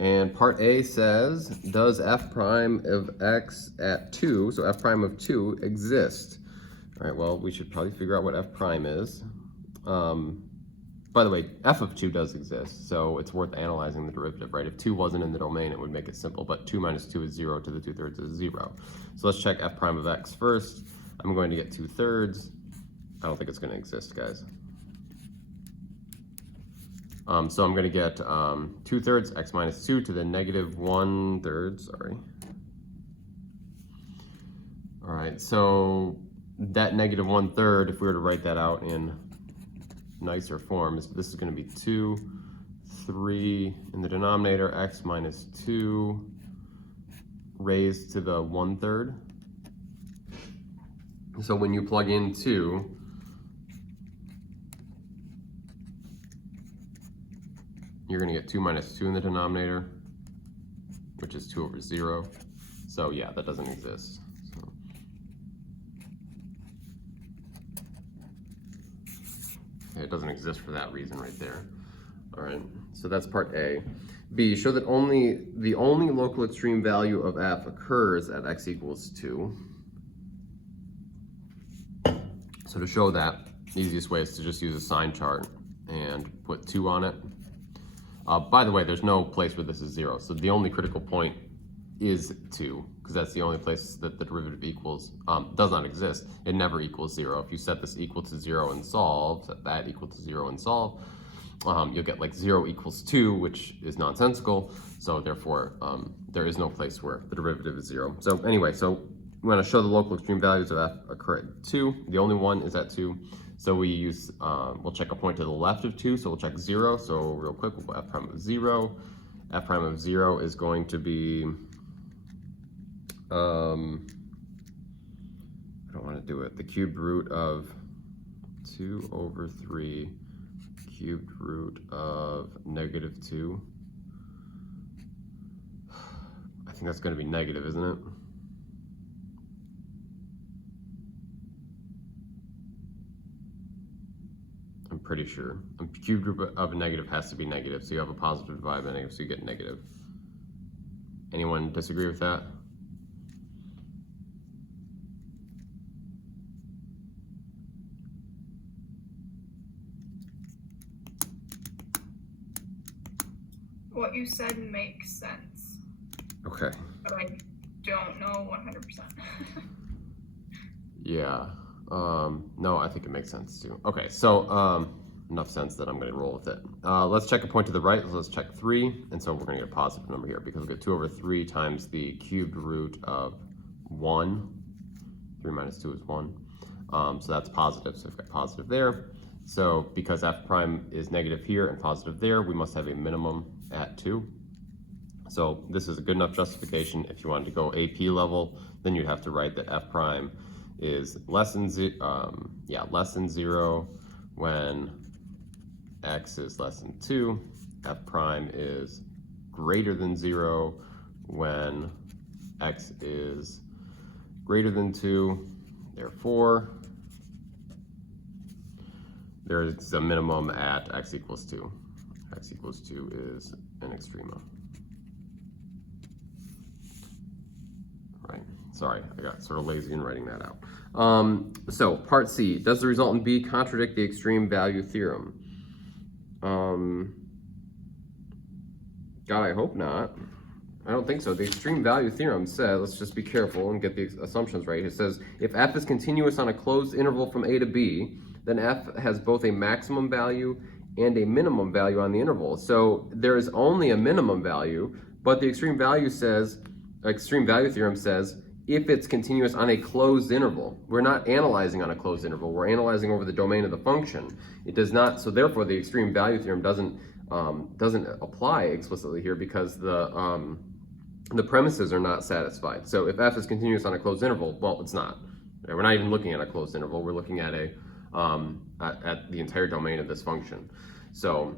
And part A says, does f prime of x at 2, so f prime of 2, exist? All right, well, we should probably figure out what f prime is. By the way, f of 2 does exist, so it's worth analyzing the derivative, right? If 2 wasn't in the domain, it would make it simple, but 2 minus 2 is 0 to the 2/3 is 0. So let's check f prime of x first. I'm going to get 2/3. I don't think it's going to exist, guys. So I'm going to get 2/3 x minus 2 to the negative 1/3, sorry. All right, so that negative 1/3, if we were to write that out in nicer form, this is going to be 2, 3 in the denominator, x minus 2 raised to the 1/3. So when you plug in 2, you're going to get 2 minus 2 in the denominator, which is 2 over 0. So yeah, that doesn't exist. So. Okay, it doesn't exist for that reason right there. All right, so that's part A. B, show that the only local extreme value of f occurs at x equals 2. So to show that, the easiest way is to just use a sign chart and put 2 on it. By the way, there's no place where this is 0, so the only critical point is 2, because that's the only place that the derivative equals, does not exist. It never equals 0. If you set this equal to 0 and solve, set that equal to 0 and solve, you'll get like 0 equals 2, which is nonsensical, so therefore there is no place where the derivative is 0. So anyway, so we want to show the local extreme values of f occur at 2. The only one is at 2. So we use, we'll check a point to the left of 2, so we'll check 0. So real quick, we'll put f prime of 0. F prime of 0 is going to be, I don't want to do it, the cubed root of 2 over 3 cubed root of negative 2. I think that's going to be negative, isn't it? I'm pretty sure. A cubed root of a negative has to be negative, so you have a positive divided by negative, so you get negative. Anyone disagree with that? What you said makes sense. Okay. But I don't know 100%. Yeah. No, I think it makes sense too. Okay, so enough sense that I'm going to roll with it. Let's check a point to the right. So let's check 3, and so we're going to get a positive number here because we'll get 2 over 3 times the cubed root of 1. 3 minus 2 is 1. So that's positive, so we've got positive there. So because f prime is negative here and positive there, we must have a minimum at 2. So this is a good enough justification. If you wanted to go AP level, then you'd have to write that f prime is less than 0 when x is less than 2. F prime is greater than 0 when x is greater than 2. Therefore, there's a minimum at x equals 2. X equals 2 is an extrema. Right. Sorry, I got sort of lazy in writing that out. So part C, does the result in B contradict the extreme value theorem? God, I hope not. I don't think so. The extreme value theorem says, let's just be careful and get the assumptions right. It says, if f is continuous on a closed interval from A to B, then f has both a maximum value and a minimum value on the interval. So there is only a minimum value, but the extreme value theorem says, if it's continuous on a closed interval. We're not analyzing on a closed interval. We're analyzing over the domain of the function. It does not, so therefore the extreme value theorem doesn't apply explicitly here because the premises are not satisfied. So if f is continuous on a closed interval, well, it's not. We're not even looking at a closed interval. We're looking at at the entire domain of this function. So,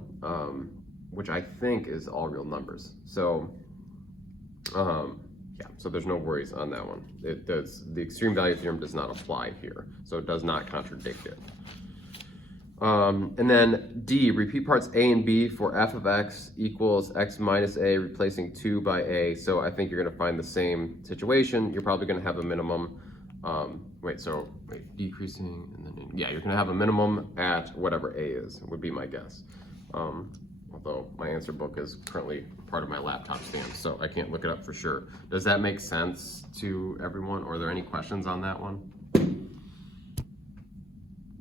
which I think is all real numbers. So, yeah, so there's no worries on that one. The extreme value theorem does not apply here, so it does not contradict it. And then D, repeat parts A and B for f of x equals x minus a, replacing 2 by a. So I think you're going to find the same situation. You're probably going to have a minimum. Decreasing, and then, yeah, you're going to have a minimum at whatever a is, would be my guess. Although my answer book is currently part of my laptop stand, so I can't look it up for sure. Does that make sense to everyone, or are there any questions on that one?